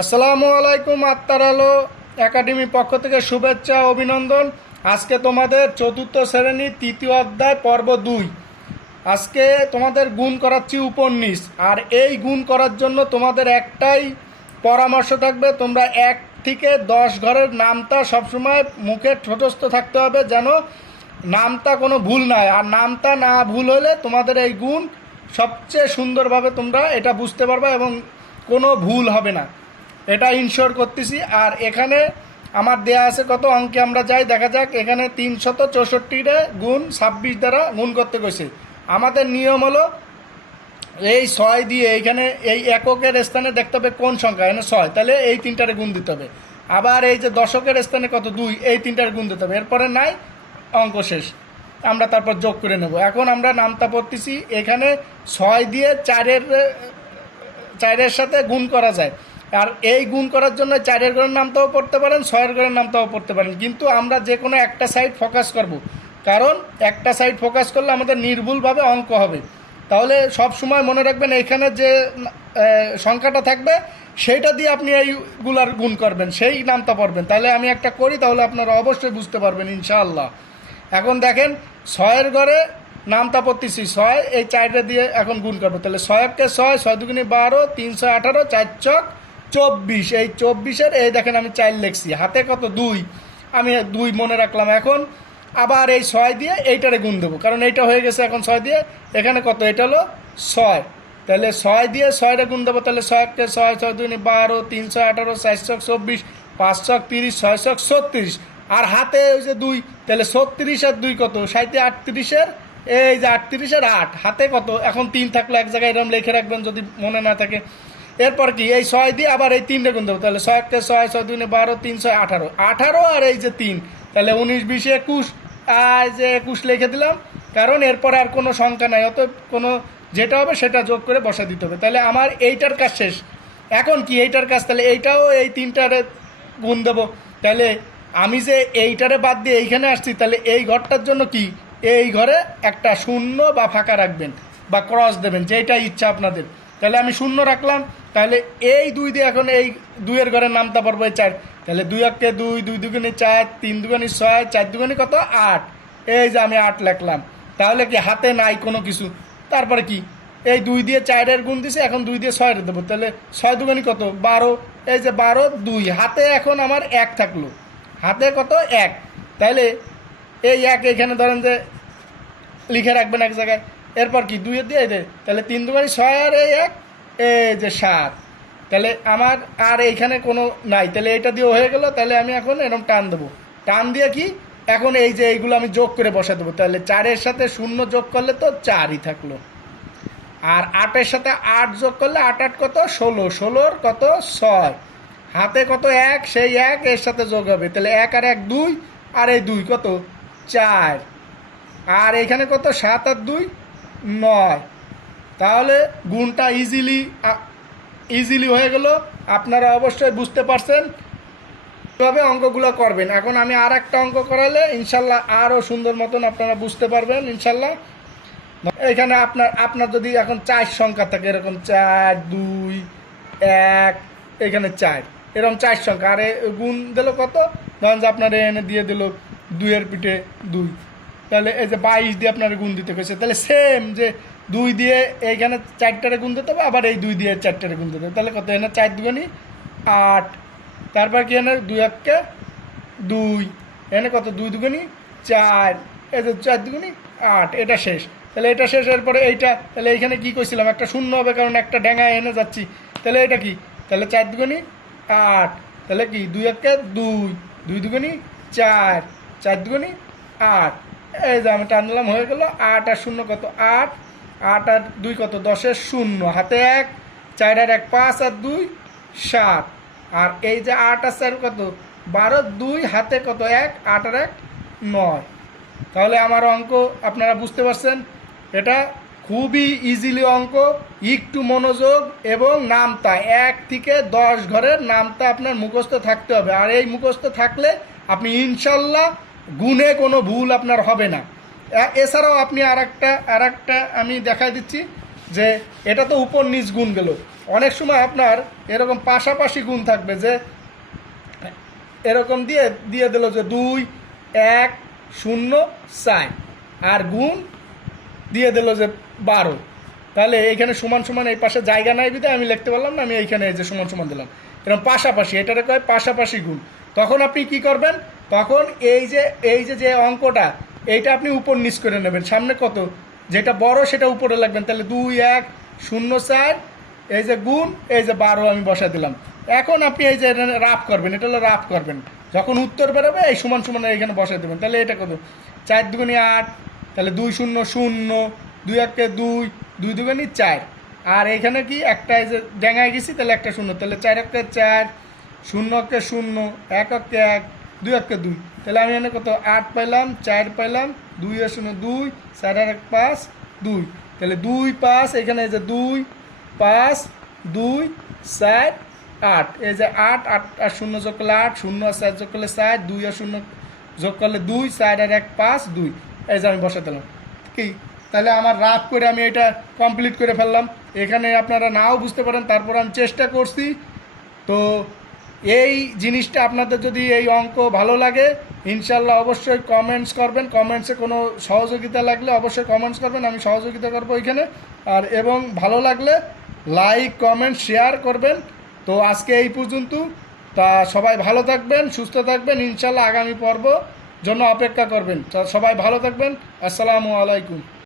আসসালামু আলাইকুম। আত্মার আলো একাডেমির পক্ষ থেকে শুভেচ্ছা অভিনন্দন। আজকে তোমাদের চতুর্থ শ্রেণী তৃতীয় অধ্যায় পর্ব 2। আজকে তোমাদের গুণ করাচ্ছি উপন্যাস। আর এই গুণ করার জন্য তোমাদের একটাই পরামর্শ থাকবে, তোমরা 1 থেকে 10 ঘরের নামটা সবসময় মুখে ঠোঁটস্থ থাকতে হবে, যেন নামটা কোনো ভুল নাই। আর নামটা না ভুল হলে তোমাদের এই গুণ সবচেয়ে সুন্দরভাবে তোমরা এটা বুঝতে পারবে এবং কোনো ভুল হবে না, এটা ইনশিওর করতেছি। আর এখানে আমার দেয়া আছে কত অঙ্কে আমরা যাই দেখা যাক। এখানে 364 গুণ 26 দ্বারা গুণ করতে কইছে। আমাদের নিয়ম হলো এই 6 দিয়ে এইখানে এই এককের স্থানে দেখতে হবে কোন সংখ্যা, এখানে 6, তাহলে এই 3টারে গুণ দিতে হবে। আবার এই যে দশকের স্থানে কত 2, এই 3টারে গুণ দিতে হবে। এরপরে নাই, অঙ্ক শেষ। আমরা তারপর যোগ করে নেব। এখন আমরা নামটা পড়তেছি। এখানে 6 দিয়ে 4-এর সাথে গুণ করা যায়। আর এই গুণ করার জন্য 4-এর ঘরের নামটাও পড়তে পারেন, 6-এর ঘরের নামটাও পড়তে পারেন, কিন্তু আমরা যে কোনো একটা সাইড ফোকাস করব, কারণ একটা সাইড ফোকাস করলে আমাদের নির্ভুলভাবে অঙ্ক হবে। তাহলে সব সময় মনে রাখবেন এখানে যে সংখ্যাটা থাকবে সেইটা দিয়ে আপনি এইগুলার গুণ করবেন, সেই নামটা পড়বেন। তাহলে আমি একটা করি, তাহলে আপনারা অবশ্যই বুঝতে পারবেন ইনশাআল্লাহ। এখন দেখেন 6-এর ঘরে নামটা পড়তেছি 6, এই 4টা দিয়ে এখন গুণ করবো। তাহলে 6-কে 6, 6 দুগুণে 12, 3 6 18, 4 ছক 24। এই 24-এর এই দেখেন আমি 4 লিখছি, হাতে কত 2, আমি 2 মনে রাখলাম। এখন আবার এই 6 দিয়ে এইটারে গুণ দেবো, কারণ এইটা হয়ে গেছে। এখন 6 দিয়ে এখানে কত, এটা হলো 6, তাহলে 6 দিয়ে 6টা গুণ দেবো। তাহলে 6-কে 6, 6 দুগুণে 12, 3 6 18, 4 ছক 24, 5 ছক 30, 6 ছক 36। আর হাতে ওই যে 2, তাহলে 36 আর 2 কত, 7 38-এর এই যে 38-এর 8, হাতে কত, এখন 3 থাকলো এক জায়গায়, এরকম লিখে রাখবেন যদি মনে না থাকে। এরপর কি এই 6 দিয়ে আবার এই 3টা গুণ দেবো। তাহলে 6-কে 6, 6 দুগুণে 12, 3 6 18, 18 আর এই যে 3, তাহলে 19 20 21, এই যে 21 লিখে দিলাম, কারণ এরপরে আর কোনো সংখ্যা নাই, অত কোনো যেটা হবে সেটা যোগ করে বসা দিতে হবে। তাহলে আমার এইটার কাজ শেষ। এখন কি এইটার কাজ, তাহলে এইটাও এই 3টারে গুণ দেবো। তাহলে আমি যে এইটারে বাদ দিয়ে এইখানে আসছি, তাহলে এই ঘরটার জন্য কি এই ঘরে একটা শূন্য বা ফাঁকা রাখবেন বা ক্রস দেবেন, যেটা ইচ্ছা আপনাদের। তাহলে আমি শূন্য রাখলাম। তাহলে এই 2 দিয়ে এখন এই 2-এর ঘরের নামটা পড়বো 4। তাহলে 2-কে 2, 2 দুগুণে 4, 3 দুগুণে 6, 4 দুগুণে কত 8, এই যে আমি 8 লিখলাম। তাহলে কি হাতে নাই কোনো কিছু। তারপরে কি এই 2 দিয়ে 4-এর গুণ দিছে, এখন 2 দিয়ে 6-এর দেবো। তাহলে 6 দুগুণে কত 12, এই যে 12 2, হাতে এখন আমার 1 থাকলো, হাতে কত 1। তাহলে এই 1 এখানে ধরেন যে লিখে রাখবেন এক জায়গায়। এরপর কি 2 দিয়ে দে, তাহলে 3 দুগুণে 6 আর এই 1, এই যে 7। তাহলে আমার আর এইখানে কোনো নাই, তাহলে এইটা দিয়ে হয়ে গেল। তাহলে আমি এখন এরকম টান দেবো, টান দিয়ে কি এখন এই যে এইগুলো আমি যোগ করে বসা দেবো। তাহলে 4-এর সাথে 0 যোগ করলে তো 4ই থাকলো, আর 8-এর সাথে 8 যোগ করলে 8 8 কত 16, 16-র কত 6, হাতে কত 1, সেই 1 এর সাথে যোগ হবে। তাহলে 1 আর 1 2, আর এই 2 কত 4, আর এখানে কত 7 আর 2 9। তাহলে গুণটা ইজিলি হয়ে গেল। আপনারা অবশ্যই বুঝতে পারছেন কীভাবে অঙ্কগুলো করবেন। এখন আমি আর একটা অঙ্ক করালে ইনশাল্লাহ আরও সুন্দর মতন আপনারা বুঝতে পারবেন ইনশাল্লাহ। এখানে আপনার যদি এখন 4 সংখ্যা থাকে, এরকম 4 2 1, এখানে 4, এরকম 4 সংখ্যা, আর গুণ দিল কত, ধরেন যে আপনার এনে দিয়ে দিল 2-এর পিঠে 2, তাহলে এই যে 22 দিয়ে আপনার গুণ দিতে গেছে। তাহলে সেম যে 2 দিয়ে এইখানে 4টারে গুণ দিতে হবে, আবার এই 2 দিয়ে 4টারে গুণ দিতে হবে। তাহলে কত এনে 4 দুগুণে 8, তারপর কি এনে 2-1-কে 2, এনে কত 2 দুগুণে 4, এই যে 4 দুগুণে 8, এটা শেষ। তাহলে এটা শেষ। এরপরে এইটা, তাহলে এইখানে কি কইছিলাম একটা শূন্য হবে, কারণ একটা ড্যাঙায় এনে যাচ্ছি। তাহলে এটা কি, তাহলে 4 দুগুণে 8, তাহলে কি 2-1-কে 2, 2 দুগুণে 4, 4 দুগুণে 8, এই যে আমি টানলাম, হয়ে গেল। 8 আর 0 কত 8, 8 আর 2 কত 10-এর 0, হাতে 1, 4 আর 1 5 আর 2 7, আর এই যে 8 আর 4 কত 12 2, হাতে কত 1, 8 আর 1 9। তাহলে আমার অঙ্ক আপনারা বুঝতে পারছেন, এটা খুবই ইজিলি অঙ্ক। একটু মনোযোগ এবং নামতা 1 থেকে 10 ঘরের নামতা আপনার মুখস্থ থাকতে হবে। আর এই মুখস্থ থাকলে আপনি ইনশাল্লাহ গুণে কোনো ভুল আপনার হবে না। এছাড়াও আপনি আর একটা আমি দেখাই দিচ্ছি। যে এটা তো উপর নিচ গুণ গেল। অনেক সময় আপনার এরকম পাশাপাশি গুণ থাকবে, যে এরকম দিয়ে দিয়ে দিল যে 2 1 0 4 আর গুণ দিয়ে দিল যে 12। তাহলে এইখানে সমান সমান এই পাশে জায়গা নাই বিধায় আমি লিখতে পারলাম না, আমি এইখানে এই যে সমান সমান দিলাম। এরকম পাশাপাশি, এটারে কয় পাশাপাশি গুণ। তখন আপনি কি করবেন, তখন এই যে অঙ্কটা এইটা আপনি উপর নিচ করে নেবেন। সামনে কত যেটা বড় সেটা উপরে লাগবেন। তাহলে 2 1 0 4 এই যে গুণ এই যে 12 আমি বসা দিলাম। এখন আপনি এই যে রাফ করবেন, এটা হলো রাফ করবেন। যখন উত্তর বেরোবে এই সমান সমান এইখানে বসাই দেবেন। তাহলে এটা কত 4 দুগুণে 8, তাহলে 2 0 0, 2 1 2, 2 দুগুণে 4। আর এইখানে কি একটা এই যে ডেঙ্গায় গেছি, তাহলে একটা শূন্য, তাহলে 4 1 4, 0 1 0, 1 1 1, 2 1 2। তাহলে আমি এখানে কত 8 পাইলাম, 4 পাইলাম, 2 0 2, 4 আর 1 5 2। তাহলে 2 5, এখানে এই যে 2 5 2 4 8, এই যে 8 8 আর 0 যোগ করলে 8, 0 আর 4 যোগ করলে 4, 2 আর 0 যোগ করলে 2, 4 আর 1 5 2। এই যে আমি বসে দিলাম কি। তাহলে আমার রাফ করে আমি এটা কমপ্লিট করে ফেললাম। এখানে আপনারা নাও বুঝতে পারেন, তারপর আমি চেষ্টা করছি। তো এই জিনিসটা আপনাদের যদি এই অঙ্ক ভালো লাগে, ইনশাল্লাহ অবশ্যই কমেন্টস করবেন। কমেন্টসে কোনো সহযোগিতা লাগলে অবশ্যই কমেন্টস করবেন, আমি সহযোগিতা করবো এখানে। আর এবং ভালো লাগলে লাইক কমেন্ট শেয়ার করবেন। তো আজকে এই পর্যন্ত। তা সবাই ভালো থাকবেন, সুস্থ থাকবেন, ইনশাল্লাহ আগামী পর্ব জন্য অপেক্ষা করবেন। তা সবাই ভালো থাকবেন। আসসালামু আলাইকুম।